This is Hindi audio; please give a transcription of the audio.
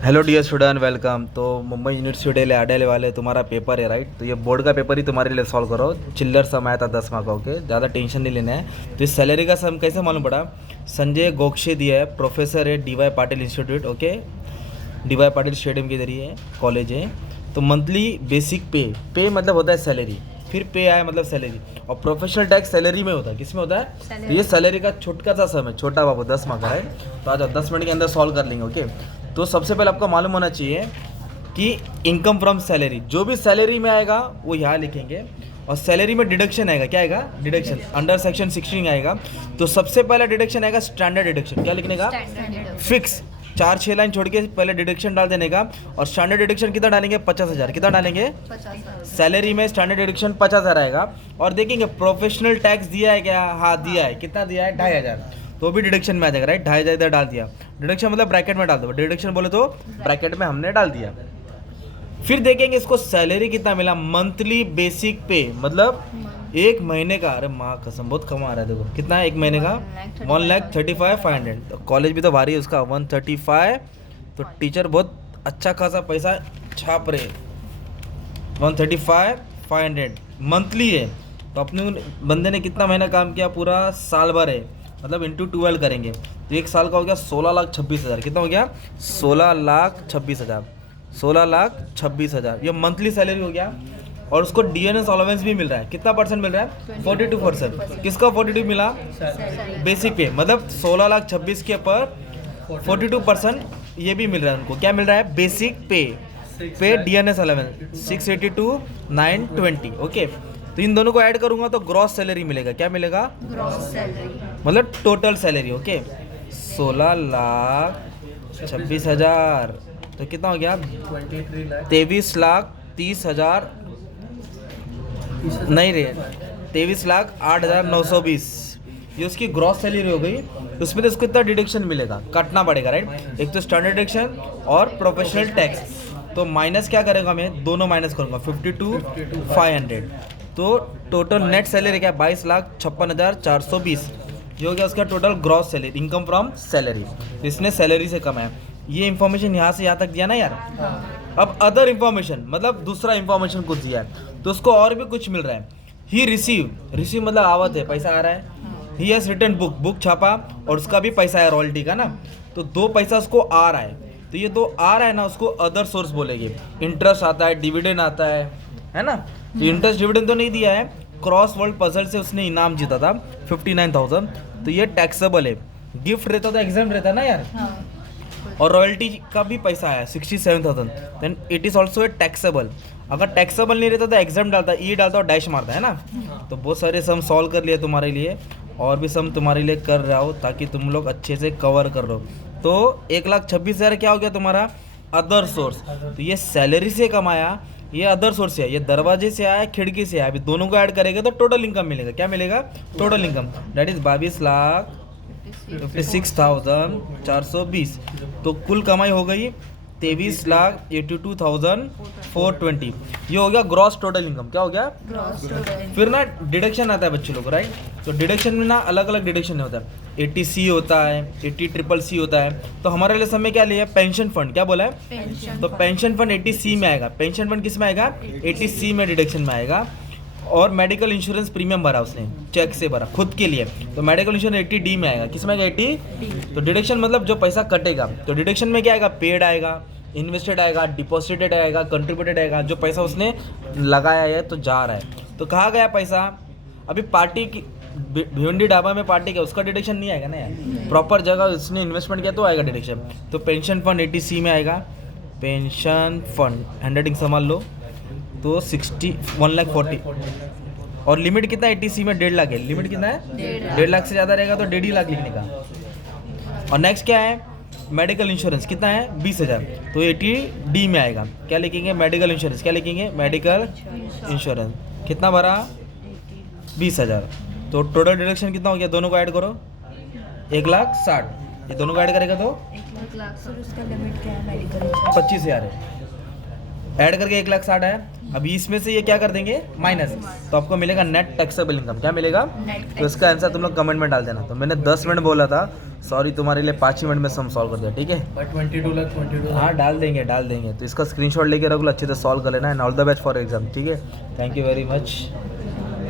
Hello dear student, welcome. तो मुंबई यूनिवर्सिटी आने वाले तुम्हारा पेपर है, राइट। तो ये बोर्ड का पेपर ही तुम्हारे लिए सॉल्व करो। चिल्लर सम आया था 10 मार्क का, ओके। ज़्यादा टेंशन नहीं लेना है। तो इस सैलरी का सम कैसे मालूम पड़ा? संजय गोखशे दिया है, प्रोफेसर है, DY Patil institute, okay. DY Patil stadium के इधर ही है, कॉलेज है। तो मंथली बेसिक पे मतलब होता है सैलरी, फिर पे आया मतलब सैलरी। और प्रोफेशनल टैक्स सैलरी में होता है, किस में होता है? तो ये सैलरी का छोटा सा सम है, छोटा बाबू 10 मार्क का है। तो आ जाओ, 10 मिनट के अंदर सॉल्व कर लेंगे, ओके। तो सबसे पहले आपको मालूम होना चाहिए कि इनकम फ्रॉम सैलरी, जो भी सैलरी में आएगा वो यहाँ लिखेंगे। और सैलरी में डिडक्शन आएगा, क्या आएगा? डिडक्शन अंडर सेक्शन 16 आएगा। तो सबसे पहला डिडक्शन आएगा स्टैंडर्ड डिडक्शन, क्या लिखने का? फिक्स 4-6 लाइन छोड़ के पहले डिडक्शन डाल देने का। और स्टैंडर्ड डिडक्शन कितना डालेंगे? 50,000। कितना डालेंगे? सैलरी में स्टैंडर्ड डिडक्शन 50,000 आएगा। और देखेंगे प्रोफेशनल टैक्स दिया है क्या? हाँ दिया है। कितना दिया है? 2,500। तो भी डिडक्शन में आ जाएगा, राइट। 2,500 इधर डाल दिया। डिडक्शन मतलब ब्रैकेट में डाल दो, डिडक्शन बोले तो ब्रैकेट में हमने डाल दिया। फिर देखेंगे इसको सैलरी कितना मिला। मंथली बेसिक पे मतलब एक महीने का, अरे माँ कसम बहुत कम आ रहा है। देखो कितना है एक महीने का? 1,35,500। तो कॉलेज भी तो भारी है उसका, 135। तो टीचर बहुत अच्छा खासा पैसा छाप रहे। 135,500 मंथली है। तो अपने बंदे ने कितना महीना काम किया? पूरा साल भर है, मतलब इंटू 12 करेंगे तो एक साल का हो गया 16,26,000। कितना हो गया? 16,26,000। 16,26,000 ये मंथली सैलरी हो गया। और उसको DNS अलाउंस भी मिल रहा है। कितना परसेंट मिल रहा है? 42%। किसका 42 मिला? बेसिक पे, मतलब 16,26,000 के पर 42% ये भी मिल रहा है उनको। क्या मिल रहा है? बेसिक पे DNS अलाउंस 682,920, ओके। तो इन दोनों को ऐड करूंगा तो ग्रॉस सैलरी मिलेगा। क्या मिलेगा? ग्रॉस सैलरी मतलब टोटल सैलरी, ओके। 16,26,000। तो कितना हो गया? 23,30,000 नहीं रे, 23,08,920। ये उसकी ग्रॉस सैलरी हो गई। उसमें तो उसको इतना डिडक्शन मिलेगा, काटना पड़ेगा, राइट। एक तो स्टैंडर्ड डिडक्शन और प्रोफेशनल टैक्स। तो माइनस क्या करेगा? मैं दोनों माइनस करूंगा, 52,500। तो टोटल नेट सैलरी क्या? 22,56,420। ये हो गया उसका total gross salary, income from salary. इसने सैलरी से कमाया। ये इंफॉर्मेशन यहाँ से यहाँ तक दिया ना यार। अब अदर इंफॉर्मेशन मतलब दूसरा इंफॉर्मेशन कुछ दिया है तो उसको और भी कुछ मिल रहा है। ही रिसीव मतलब आवत है, पैसा आ रहा है। ही हैज रिटन बुक छापा और उसका भी पैसा है रॉयल्टी का ना। तो 2 पैसा उसको आ रहा है। तो ये 2 आ रहा है ना, उसको अदर सोर्स बोलेंगे। इंटरेस्ट आता है, डिविडेंड आता है ना। तो इंटरेस्ट डिविडेंड तो नहीं दिया है। क्रॉस वर्ल्ड पजल से उसने इनाम जीता था 59,000। तो ये टैक्सेबल है। गिफ्ट रहता तो एग्जाम रहता ना यार। और रॉयल्टी का भी पैसा आया 67,000। Then it is also a taxable. अगर टैक्सेबल नहीं रहता तो एग्जाम डालता, ई डालता और डैश मारता है ना। तो बहुत सारे सम सॉल्व कर लिए तुम्हारे लिए, और भी सम तुम्हारे लिए कर रहा हो ताकि तुम लोग अच्छे से कवर कर लो। तो 1,26,000 क्या हो गया तुम्हारा? Other source. तो ये सैलरी से कमाया, ये अदर सोर्स है। ये दरवाजे से आया, खिड़की से आया। अभी दोनों को ऐड करेगा तो टोटल इनकम मिलेगा। क्या मिलेगा? Total income that is 22,56,420। तो कुल कमाई हो गई 23,82,420। ये हो गया ग्रॉस टोटल इनकम। क्या हो गया? Gross total. फिर ना डिडक्शन आता है बच्चे लोग, राइट। तो डिडक्शन में ना अलग अलग डिडक्शन होता है। 80C होता है, 80CCC होता है। तो हमारे लिए समय क्या लिया? Pension fund. क्या बोला है? पेंशन तो पेंशन फंड 80C में आएगा। पेंशन फंड किस में आएगा? 80C में डिडक्शन में आएगा। और मेडिकल इंश्योरेंस प्रीमियम भरा उसने, चेक से भरा खुद के लिए। तो मेडिकल इंश्योरेंस 80D में आएगा। किस में आएगा? 80। तो डिडक्शन मतलब जो पैसा कटेगा। तो डिडक्शन में क्या आएगा? पेड आएगा, इन्वेस्टेड आएगा, डिपॉजिटेड आएगा, कंट्रीब्यूटेड आएगा। जो पैसा उसने लगाया है तो जा रहा है। तो कहाँ गया पैसा? अभी पार्टी की भिवंडी ढाबा में पार्टी का, उसका डिडक्शन नहीं आएगा ना यार। प्रॉपर जगह उसने इन्वेस्टमेंट किया तो आएगा डिडक्शन। तो पेंशन फंड 80C में आएगा। पेंशन फंड हैंडराइटिंग संभाल लो। तो 1,40,000। और लिमिट कितना 80C में? 1.5 लाख है। लिमिट कितना है? 1.5 लाख से ज़्यादा रहेगा तो 1.5 लाख लिखने का। और नेक्स्ट क्या है? मेडिकल इंश्योरेंस कितना है? 20,000। तो 80D में आएगा। क्या लिखेंगे? Medical insurance. क्या लिखेंगे? Medical insurance. कितना भरा? 20,000। तो टोटल डिडक्शन कितना हो गया? दोनों को ऐड करो, 1,60,000। ये दोनों को ऐड करेगा तो 1 लाख। सर उसका लिमिट क्या है मेडिकल? 25,000 है। ऐड करके 1,60,000 है। अभी इसमें से ये क्या कर देंगे माइनस, तो आपको मिलेगा नेट टैक्सेबल इनकम। क्या मिलेगा? Net तो इसका आंसर तुम लोग कमेंट में डाल देना। तो मैंने 10 मिनट बोला था, सॉरी, तुम्हारे लिए 5 ही मिनट में हम सॉल्व कर दिया, ठीक है? 22 लाख 22 हाँ डाल देंगे। तो इसका स्क्रीनशॉट लेके रख लो, अच्छे से सॉल्व कर लेना। And all the best for exam, ठीक है? Thank you very much.